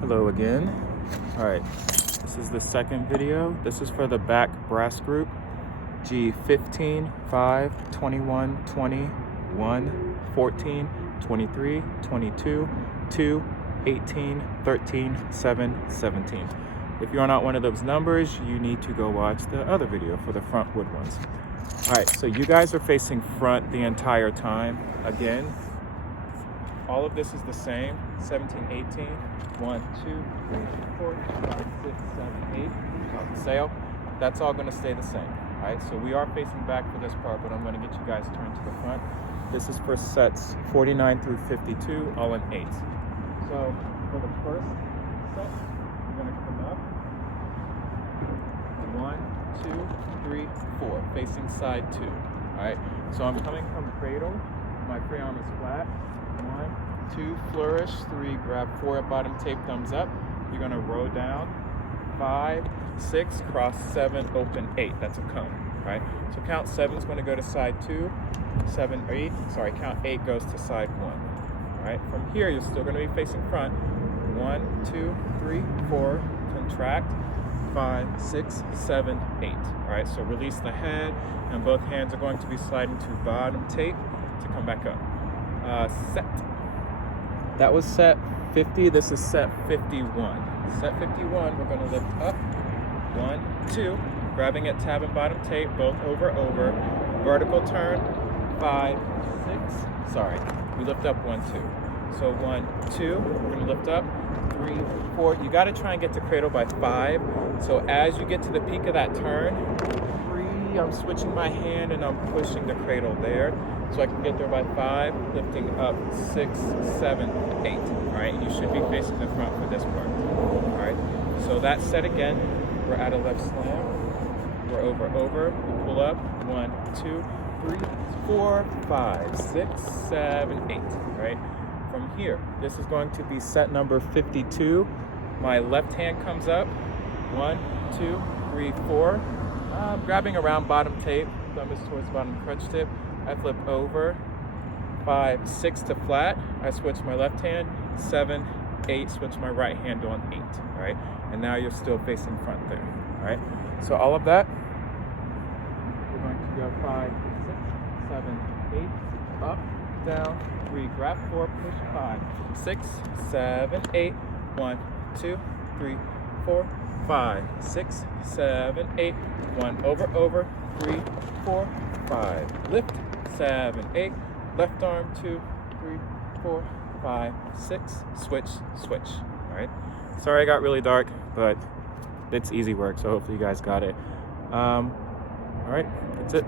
Hello again. All right, this is the second video. This is for the back brass group. G15, 5, 21, 20, 1, 14, 23, 22, 2, 18, 13, 7, 17. If you're not one of those numbers, you need to go watch the other video for the front wood ones. All right, so you guys are facing front the entire time. Again, all of this is the same. 17, 18, 1, 2, 3, 4, 5, 6, 7, 8. Sail. That's all going to stay the same. All right, so we are facing back for this part, but I'm going to get you guys turned to the front. This is for sets 49 through 52, all in 8. So for the first set, we're going to come up. 1, 2, 3, 4, facing side 2. All right, so I'm coming from cradle. My free arm is flat. 1, 2, flourish. 3, grab 4 at bottom tape, thumbs up. You're going to row down. 5, 6, cross 7, open 8. That's a cone, right? So count 7 is going to go to side 2, 7, 8. Sorry, count 8 goes to side 1. All right, from here, you're still going to be facing front. 1, 2, 3, 4, contract. 5, 6, 7, 8. All right, so release the head, and both hands are going to be sliding to bottom tape to come back up. Set. That was set 50. This is set 51. Set 51, we're going to lift up. 1, 2, grabbing at tab and bottom tape, both over, vertical turn. 5, 6, sorry, we lift up 1, 2. So 1, 2, we're going to lift up. 3, 4. You got to try and get to cradle by 5. So as you get to the peak of that turn, 3, I'm switching my hand and I'm pushing the cradle there. So I can get there by 5, lifting up 6, 7, 8. All right, and you should be facing the front for this part. All right, so that's set again. We're at a left slam. We're over. We pull up. 1, 2, 3, 4, 5, 6, 7, 8. All right, from here, this is going to be set number 52. My left hand comes up. 1, 2, 3, 4. I'm grabbing around bottom tape. Thumb is towards bottom crutch tip. I flip over. 5, 6 to flat. I switch my left hand. 7, 8. Switch my right hand on 8. All right, and now you're still facing front there. All right, so all of that. We're going to go 5, 6, 7, 8. Up, down, 3. Grab 4. Push 5, 6, 7, 8. 1, 2, 3, 4, 5, 6, 7, 8. 1 over. 3, 4, 5. Lift. 7, 8. Left arm. 2, 3, 4, 5, 6. Switch. All right. Sorry I got really dark, but it's easy work, so hopefully you guys got it. All right, that's it.